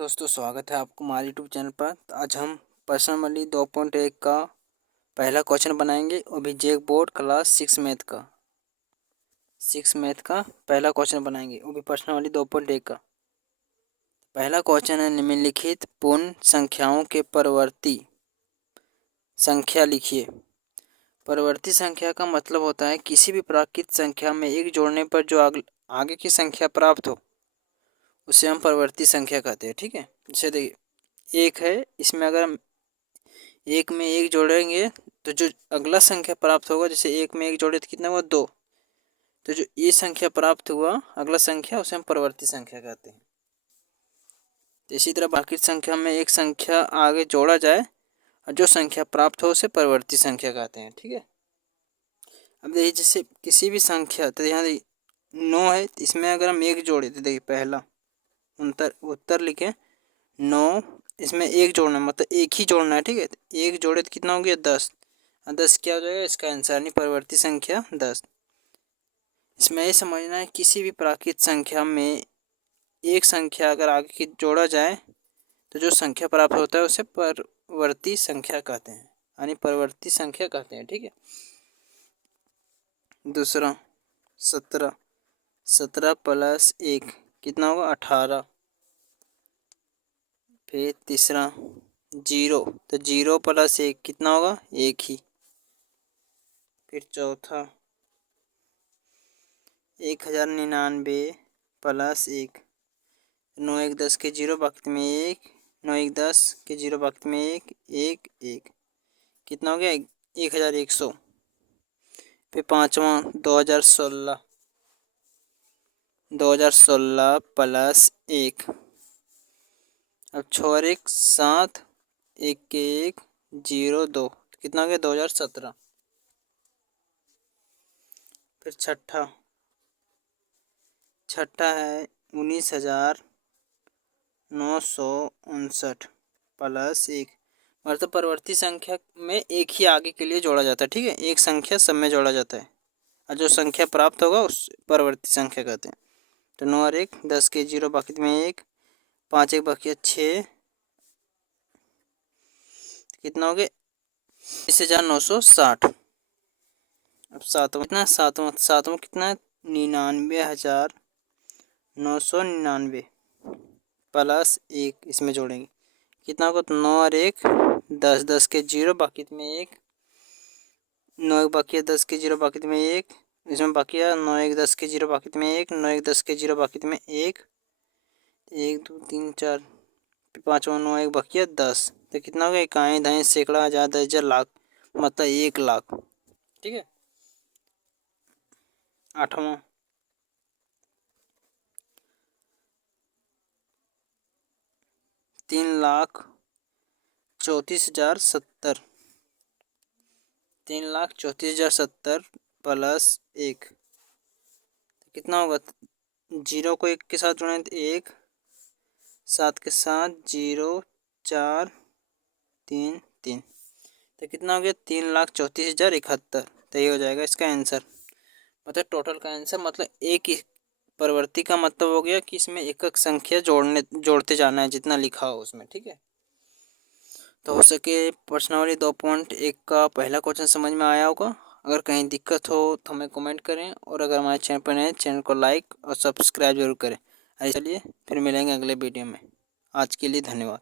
दोस्तों, स्वागत है आपको हमारे यूट्यूब चैनल पर। तो आज हम पर्सनली 2.1 का पहला क्वेश्चन बनाएंगे, वो भी जैक बोर्ड क्लास 6 मैथ का पहला क्वेश्चन बनाएंगे, वो भी पर्सनली 2.1 का। पहला क्वेश्चन है, निम्नलिखित पूर्ण संख्याओं के परवर्ती संख्या लिखिए। परवर्ती संख्या का मतलब होता है किसी भी प्राकृत संख्या में एक जोड़ने पर जो आगे की संख्या प्राप्त हो उसे हम परवर्ती संख्या कहते हैं। ठीक है, जैसे देखिए एक है, इसमें अगर हम एक में एक जोड़ेंगे तो जो अगला संख्या प्राप्त होगा, जैसे एक में एक जोड़े तो कितना हुआ 2, तो जो ये संख्या प्राप्त हुआ अगला संख्या उसे हम परवर्ती संख्या कहते हैं। तो इसी तरह बाकी संख्या में एक संख्या आगे जोड़ा जाए और जो संख्या प्राप्त हो उसे परवर्ती संख्या कहते हैं। ठीक है, अब देखिए जैसे किसी भी संख्या, तो यहाँ देखिए 9 है, इसमें अगर हम एक जोड़े तो देखिए पहला उत्तर लिखे 9, इसमें एक जोड़ना मतलब एक ही जोड़ना है। ठीक है, तो एक जोड़े तो कितना हो गया 10, 10 क्या हो जाएगा इसका आंसर, यानी परवर्ती संख्या 10। इसमें ये समझना है किसी भी प्राकृत संख्या में एक संख्या अगर आगे की जोड़ा जाए तो जो संख्या प्राप्त होता है उसे परवर्ती संख्या कहते हैं, यानी परवर्ती संख्या कहते हैं। ठीक है, दूसरा 17, 17 प्लस 1 कितना होगा 18। फिर तीसरा 0, तो 0 प्लस 1 कितना होगा 1 ही। फिर चौथा 1099 प्लस 1, 9 1 10 के 0 बाकी में 1, 9 1 10 के 0 बाकी में 1 1 1, कितना हो गया 1100। फिर पाँचवा 2016, 2016 प्लस 1, अब 6 और 1 7, 1 के 1 0 2, कितना हो गया 2017। फिर छठा है 19,959 प्लस 1, मतलब परवर्ती संख्या में एक ही आगे के लिए जोड़ा जाता है। ठीक है, एक संख्या सब में जोड़ा जाता है और जो संख्या प्राप्त होगा उस परवर्ती संख्या कहते हैं। तो 9 और 1 10 के 0 बाकी में 1, 5 1 बाकी 6, कितना हो गया 20,960। अब सातवां कितना है 99,999 प्लस 1, इसमें जोड़ेंगे कितना होगा, तो 9 और 1 10 10 के 0 बाकी में 1, 9 1 बाकी 10 के 0 बाकी में 1, इसमें बाकी है 9 1 10 के 0 बाकी में 1, 9 1 10 के 0 बाकी में 1 1 2 3 4, पाँचवा 9 1 बाकी है 10, तो कितना हो गया इकाई दहाई सैकड़ा हज़ार 10,000 लाख, मतलब 1 लाख। ठीक है, आठवां 3,34,070, 3,34,070 प्लस 1, कितना होगा, 0 को 1 के साथ जोड़ें तो 1, 7 के साथ 0 4 3 3, तो कितना हो गया 3,34,071। तो ये हो जाएगा इसका आंसर, मतलब टोटल का आंसर, मतलब एक ही परवर्ती का मतलब हो गया कि इसमें एक एक संख्या जोड़ते जाना है जितना लिखा हो उसमें। ठीक है, तो हो सके प्रश्नावली 2.1 का पहला क्वेश्चन समझ में आया होगा। अगर कहीं दिक्कत हो तो हमें कमेंट करें, और अगर हमारे चैनल पर नए चैनल को लाइक और सब्सक्राइब जरूर करें। चलिए फिर मिलेंगे अगले वीडियो में, आज के लिए धन्यवाद।